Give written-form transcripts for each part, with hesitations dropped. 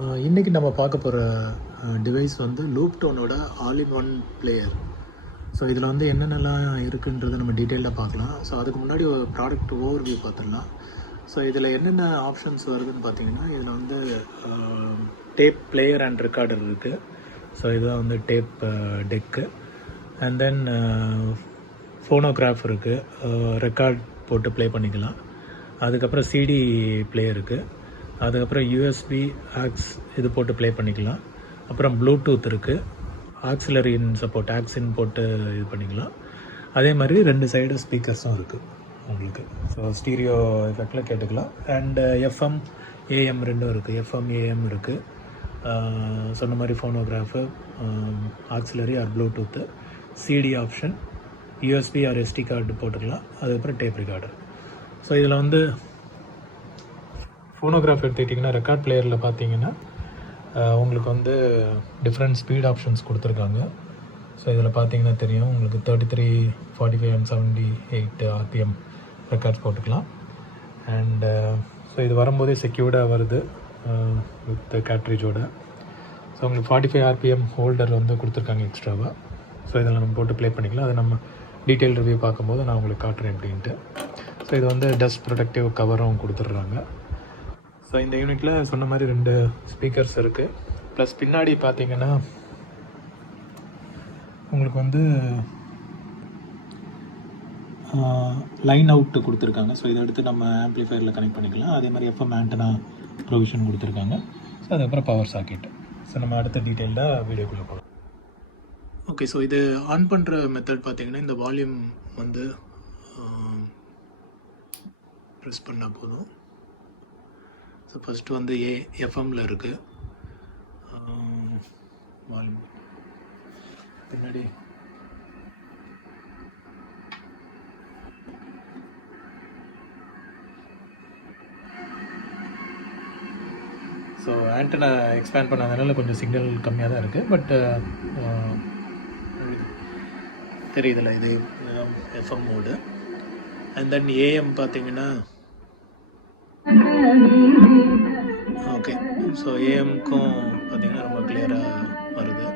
இன்றைக்கி நம்ம பார்க்க போகிற டிவைஸ் வந்து லூப்டோனோட all in one player. So இதில் வந்து என்னென்னலாம் இருக்குன்றதை நம்ம டீட்டெயிலாக பார்க்கலாம். ஸோ அதுக்கு முன்னாடி ஒரு ப்ராடக்ட் ஓவர்வியூ பார்த்துடலாம். ஸோ இதில் என்னென்ன ஆப்ஷன்ஸ் வருதுன்னு பார்த்தீங்கன்னா, இதில் வந்து டேப் பிளேயர் அண்ட் ரெக்கார்டர் இருக்குது. ஸோ இதுதான் வந்து tape deck. And then phonograph இருக்குது, ரெக்கார்ட் போட்டு ப்ளே பண்ணிக்கலாம். அதுக்கப்புறம் சிடி பிளேயர் இருக்குது. அதுக்கப்புறம் யூஎஸ்பி ஆக்ஸ் இது போட்டு ப்ளே பண்ணிக்கலாம். அப்புறம் ப்ளூடூத் இருக்குது, ஆக்சிலரி இன் சப்போர்ட் ஆக்ஸின் போட்டு இது பண்ணிக்கலாம். அதே மாதிரி 2 சைடு ஸ்பீக்கர்ஸும் இருக்குது உங்களுக்கு. ஸோ ஸ்டீரியோ எஃபெக்டில் கேட்டுக்கலாம். அண்டு எஃப்எம் ஏஎம் ரெண்டும் இருக்குது. எஃப்எம் ஏஎம் இருக்குது. சொன்ன மாதிரி phonograph, auxiliary or bluetooth, CD option, USB or SD card போட்டுக்கலாம். அதுக்கப்புறம் டேப் ரெக்கார்டர். ஸோ இதில் வந்து ஃபோனோகிராஃப் எடுத்துக்கிட்டிங்கன்னா, ரெக்கார்ட் பிளேயரில் பார்த்தீங்கன்னா உங்களுக்கு வந்து டிஃப்ரெண்ட் ஸ்பீட் ஆப்ஷன்ஸ் கொடுத்துருக்காங்க. ஸோ இதில் பார்த்தீங்கன்னா தெரியும் உங்களுக்கு 33, 45 and 78 RPM ரெக்கார்ட்ஸ் போட்டுக்கலாம். அண்டு ஸோ இது வரும்போதே செக்யூர்டாக வருது வித் கேட்ரிஜோட. ஸோ உங்களுக்கு 45 RPM ஹோல்டர் வந்து கொடுத்துருக்காங்க எக்ஸ்ட்ராவாக. ஸோ இதில் நம்ம போட்டு ப்ளே பண்ணிக்கலாம். அதை நம்ம டீட்டெயில் ரிவ்யூ பார்க்கும்போது நான் உங்களுக்கு காட்டுறேன் எப்படின்ட்டு. ஸோ இது வந்து டஸ்ட் ப்ரொடக்டிவ் கவரும் கொடுத்துட்றாங்க. ஸோ இந்த யூனிட்டில் சொன்ன மாதிரி 2 ஸ்பீக்கர்ஸ் இருக்குது. ப்ளஸ் பின்னாடி பார்த்தீங்கன்னா உங்களுக்கு வந்து லைன் அவுட்டு கொடுத்துருக்காங்க. ஸோ இதை எடுத்து நம்ம ஆம்ப்ளிஃபயரில் கனெக்ட் பண்ணிக்கலாம். அதே மாதிரி எஃப்எம் ஆண்டனா ப்ரொவிஷன் கொடுத்துருக்காங்க. ஸோ அதுக்கப்புறம் பவர் சாக்கெட். ஸோ நம்ம அடுத்த டீட்டெயில்டாக வீடியோக்குள்ளே போகலாம். ஓகே, ஸோ இது ஆன் பண்ணுற மெத்தட் பார்த்தீங்கன்னா, இந்த வால்யூம் வந்து ப்ரெஸ் பண்ணால் போதும். ஸோ ஃபஸ்ட்டு வந்து எஃப்எம்மில் இருக்குது வால்யூம். பின்னாடி ஸோ ஆண்டனா எக்ஸ்பேண்ட் பண்ணாதனால கொஞ்சம் சிக்னல் கம்மியாக தான் இருக்குது. பட் தெரியுதில்ல, இது FM mode. And then AM பார்த்தீங்கன்னா ஓகே. ஸோ ஏஎம்க்கும் பார்த்தீங்கன்னா ரொம்ப கிளியராக வருது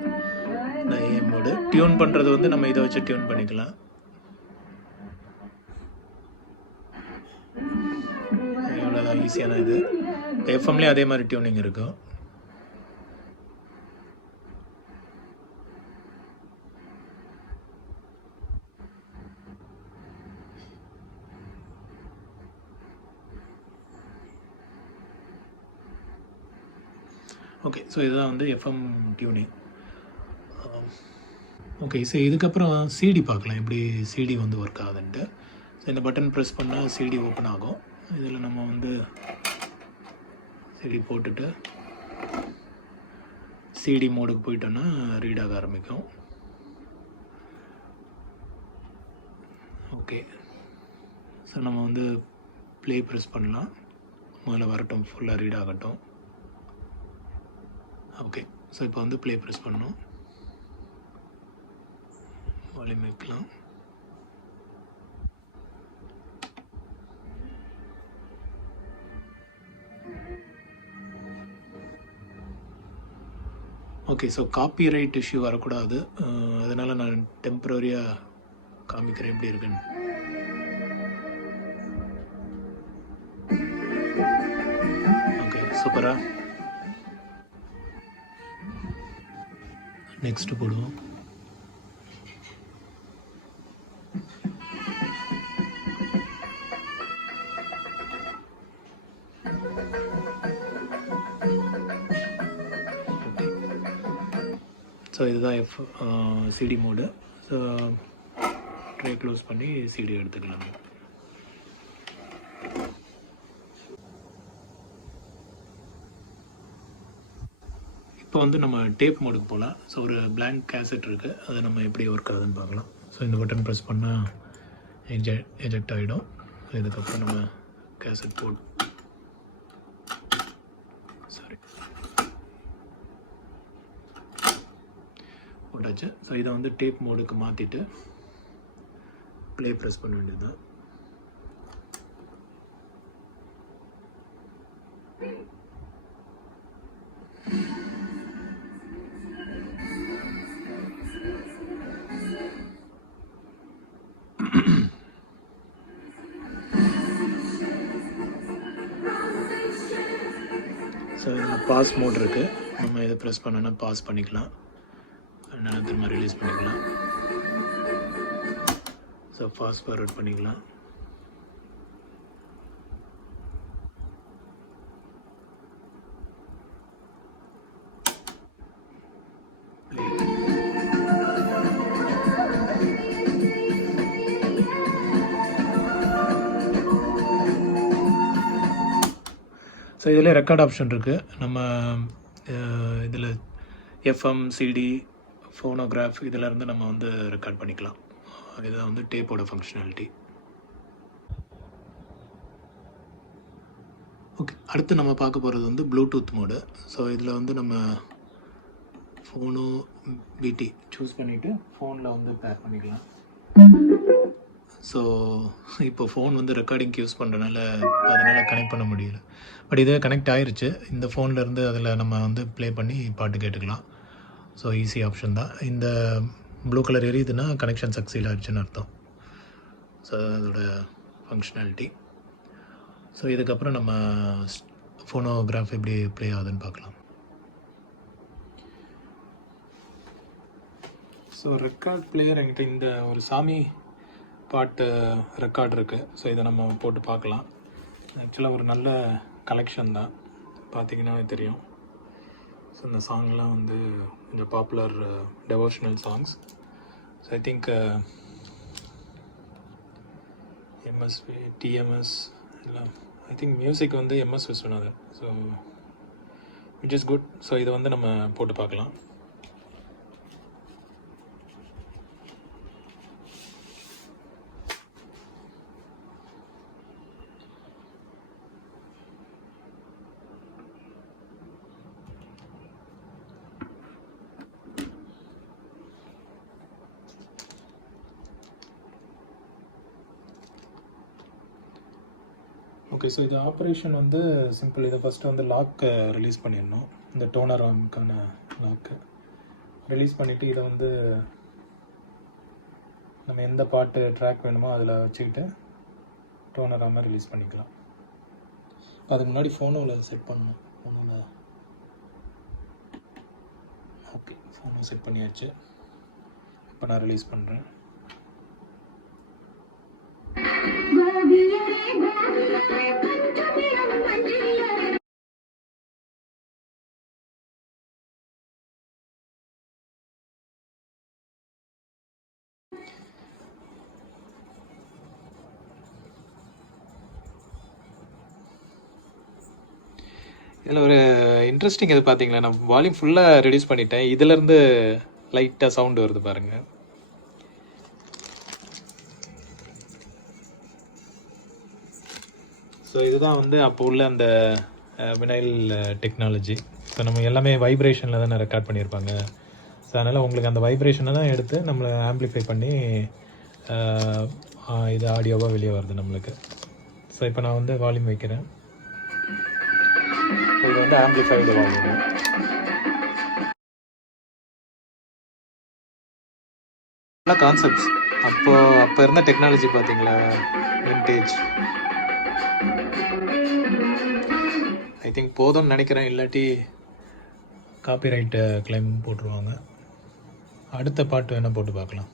இந்த ஏஎம் மோடு. டியூன் பண்ணுறது வந்து நம்ம இதை வச்சு டியூன் பண்ணிக்கலாம். இவ்வளோதான் ஈஸியான இது. எஃப்எம்லேயே அதே மாதிரி டியூனிங் இருக்கும். ஓகே, ஸோ இதுதான் வந்து எஃப்எம் டியூனிங். ஓகே, ஸோ இதுக்கப்புறம் சிடி பார்க்கலாம், எப்படி சிடி வந்து ஒர்க் ஆகுதுன்ட்டு. ஸோ இந்த பட்டன் ப்ரெஸ் பண்ணால் சிடி ஓப்பன் ஆகும். இதில் நம்ம வந்து சிடி போட்டுட்டு சிடி மோடுக்கு போயிட்டோன்னா ரீட் ஆக ஆரம்பிக்கும். ஓகே, ஸோ நம்ம வந்து ப்ளே ப்ரெஸ் பண்ணலாம். முதல்ல வரட்டும், ஃபுல்லாக ரீட் ஆகட்டும். ஓகே, ஸோ இப்போ வந்து ப்ளே ப்ரெஸ் பண்ணணும். வால்யூம் வைக்கலாம். ஓகே, ஸோ காப்பிரைட் இஷ்யூ வரக்கூடாது. அதனால் நான் டெம்பரரியாக காமிக்கிறேன் எப்படி இருக்குன்னு. ஓகே, சூப்பராக. நெக்ஸ்ட்டு போடுவோம். ஸோ இதுதான் CD mode. So tray close பண்ணி சிடி எடுத்துக்கலாம். இப்போ வந்து நம்ம டேப் மோடுக்கு போகலாம். ஸோ ஒரு பிளாங்க் கேசட் இருக்குது, அதை நம்ம எப்படி ஒர்க் ஆகுதுன்னு பார்க்கலாம். ஸோ இந்த பட்டன் ப்ரெஸ் பண்ணால் எஜெக்ட் ஆகிடும். ஸோ இதுக்கப்புறம் நம்ம கேசட் போட்டாச்சு. ஸோ இதை வந்து டேப் மோடுக்கு மாற்றிட்டு ப்ளே ப்ரெஸ் பண்ண வேண்டியது. ஸோ இதில் பாஸ் மோட் இருக்குது. நம்ம இதை ப்ரெஸ் பண்ணோன்னா பாஸ் பண்ணிக்கலாம், இல்லைனா திரும்ப ரிலீஸ் பண்ணிக்கலாம். ஸோ ஃபாஸ்ட் ஃபார்வர்ட் பண்ணிக்கலாம். ஸோ இதில் ரெக்கார்ட் ஆப்ஷன் இருக்குது. நம்ம இதில் எஃப்எம், சிடி, ஃபோனோகிராஃப் இதிலேருந்து நம்ம வந்து ரெக்கார்ட் பண்ணிக்கலாம். இதுதான் வந்து டேப்போட ஃபங்க்ஷனாலிட்டி. ஓகே, அடுத்து நம்ம பார்க்க போகிறது வந்து ப்ளூடூத் மோடு. ஸோ இதில் வந்து நம்ம ஃபோனோ பிடி சூஸ் பண்ணிவிட்டு ஃபோனில் வந்து பேர் பண்ணிக்கலாம். ஸோ இப்போ ஃபோன் வந்து ரெக்கார்டிங்க்கு யூஸ் பண்ணுறதுனால அதனால் கனெக்ட் பண்ண முடியல. பட் இதே கனெக்ட் ஆகிருச்சு. இந்த ஃபோன்லேருந்து அதில் நம்ம வந்து ப்ளே பண்ணி பாட்டு கேட்டுக்கலாம். ஸோ ஈஸி ஆப்ஷன் தான். இந்த ப்ளூ கலர் எரியுதுன்னா கனெக்ஷன் சக்சீட் ஆகிடுச்சுன்னு அர்த்தம். ஸோ அதோட ஃபங்க்ஷனாலிட்டி. ஸோ இதுக்கப்புறம் நம்ம ஃபோனோகிராஃப் எப்படி ப்ளே ஆகுதுன்னு பார்க்கலாம். ஸோ ரெக்கார்ட் பிளேயர் என்கிட்ட இந்த ஒரு சாமி பாட்டு ரெக்கார்ட் இருக்குது. ஸோ இதை நம்ம போட்டு பார்க்கலாம். ஆக்சுவலாக ஒரு நல்ல கலெக்ஷன் தான், பார்த்திங்கன்னா தெரியும். ஸோ இந்த சாங்லாம் வந்து கொஞ்சம் popular devotional songs. So I think MSV, TMS இல்லை, ஐ திங்க் மியூசிக் வந்து MS Viswanathan. So which is good. So இதை வந்து நம்ம போட்டு பார்க்கலாம். ஓகே, ஸோ இது ஆப்ரேஷன் வந்து சிம்பிள். இதை ஃபஸ்ட்டு வந்து லாக்கு ரிலீஸ் பண்ணிடணும். இந்த டோனர் ஆர்முக்கான லாக்கு ரிலீஸ் பண்ணிவிட்டு இதை வந்து நம்ம எந்த பாட்டு ட்ராக் வேணுமோ அதில் வச்சுக்கிட்டு டோனர் ஆர்மை ரிலீஸ் பண்ணிக்கலாம். அதுக்கு முன்னாடி ஃபோனோவில் செட் பண்ணணும். ஃபோனோவில் ஓகே, ஃபோனோ செட் பண்ணியாச்சு. இப்போ நான் ரிலீஸ் பண்ணுறேன். இதில் ஒரு இன்ட்ரெஸ்டிங் இது பார்த்தீங்களா, நான் வால்யூம் ஃபுல்லாக ரெடியூஸ் பண்ணிட்டேன். இதிலேருந்து லைட்டாக சவுண்டு வருது பாருங்கள். ஸோ இதுதான் வந்து அப்போ உள்ள அந்த வினைல் டெக்னாலஜி. ஸோ நம்ம எல்லாமே வைப்ரேஷனில் தானே ரெக்கார்ட் பண்ணியிருப்பாங்க. ஸோ அதனால் உங்களுக்கு அந்த வைப்ரேஷனை தான் எடுத்து நம்மளை ஆம்ப்ளிஃபை பண்ணி இது ஆடியோவாக வெளியே வருது நம்மளுக்கு. ஸோ இப்போ நான் வந்து வால்யூம் வைக்கிறேன். இது வந்து ஆம்ப்ளிஃபைடு வால்யூம். நல்ல கான்செப்ட்ஸ். அப்போ இருந்த டெக்னாலஜி பார்த்தீங்களா, விண்டேஜ். ஐ திங்க் போதும்னு நினைக்கிறேன், இல்லாட்டி காப்பிரைட்டு கிளைம் போட்டுருவாங்க. அடுத்த பாட்டு வேணால் போட்டு பார்க்கலாம்.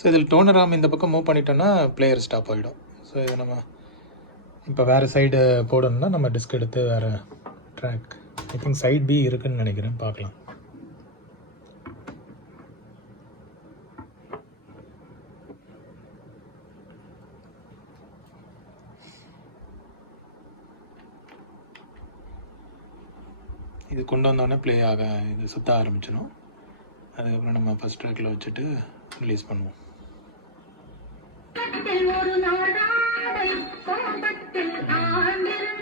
ஸோ இதில் டோனர் ஆர்ம் இந்த பக்கம் மூவ் பண்ணிட்டோன்னா பிளேயர் ஸ்டாப் ஆகிடும். ஸோ இதை நம்ம இப்போ வேறு சைடு போடணும்னா நம்ம டிஸ்க் எடுத்து வேறு track, I think side B இருக்குன்னு நினைக்கிறேன், பார்க்கலாம். இது கொண்டு வந்தோடனே ப்ளே ஆக இது சுற்ற ஆரம்பிச்சிடும். அதுக்கப்புறம் நம்ம ஃபஸ்ட் ட்ராக்கில் வச்சுட்டு ரிலீஸ் பண்ணுவோம்.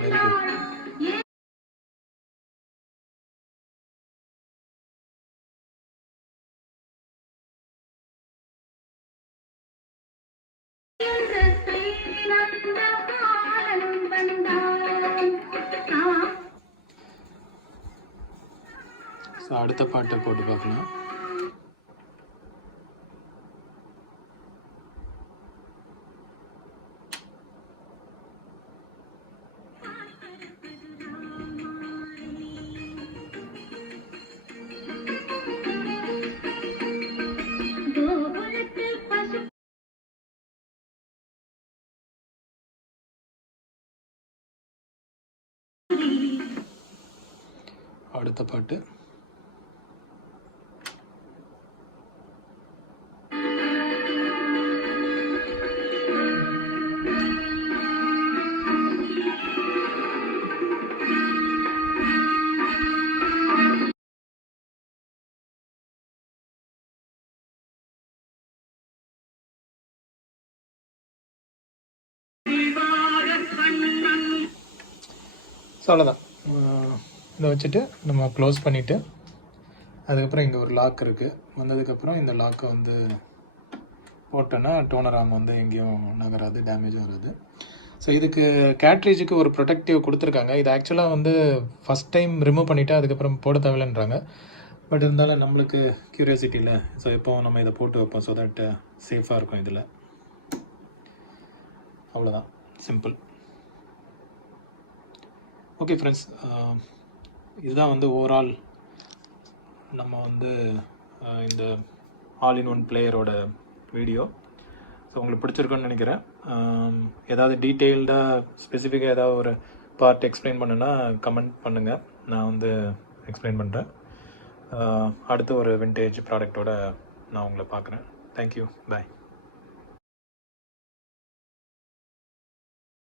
Very good. ஸோ அடுத்த பாட்டை போட்டு பார்க்கலாம். அடுத்த பாட்டு ஸோ அவ்வளோதான். இதை வச்சுட்டு நம்ம க்ளோஸ் பண்ணிவிட்டு அதுக்கப்புறம் இங்கே ஒரு லாக் இருக்குது. வந்ததுக்கப்புறம் இந்த லாக்கை வந்து போட்டோன்னா டோனர் ஆர்ம் வந்து எங்கேயும் நகராது, டேமேஜும் வராது. ஸோ இதுக்கு கேட்ரேஜுக்கு ஒரு ப்ரொடெக்டிவ் கொடுத்துருக்காங்க. இது ஆக்சுவலாக வந்து ஃபஸ்ட் டைம் ரிமூவ் பண்ணிவிட்டு அதுக்கப்புறம் போட தேவையில்லைன்றாங்க. பட் இருந்தாலும் நம்மளுக்கு க்யூரியாசிட்டியில் ஸோ எப்போவும் நம்ம இதை போட்டு வைப்போம். ஸோ தட் சேஃபாக இருக்கும் இதில். அவ்வளோதான், சிம்பிள். ஓகே ஃப்ரெண்ட்ஸ், இதுதான் வந்து ஓவரால் நம்ம வந்து இந்த ஆல் இன் ஒன் பிளேயரோட வீடியோ. ஸோ உங்களுக்கு பிடிச்சிருக்குன்னு நினைக்கிறேன். ஏதாவது டீட்டெயில்டாக ஸ்பெசிஃபிக்காக ஏதாவது ஒரு பார்ட் எக்ஸ்பிளைன் பண்ணுன்னா கமெண்ட் பண்ணுங்கள், நான் வந்து எக்ஸ்பிளைன் பண்ணுறேன். அடுத்து ஒரு விண்டேஜ் ப்ராடக்டோட நான் உங்களை பார்க்குறேன். தேங்க்யூ, பாய்.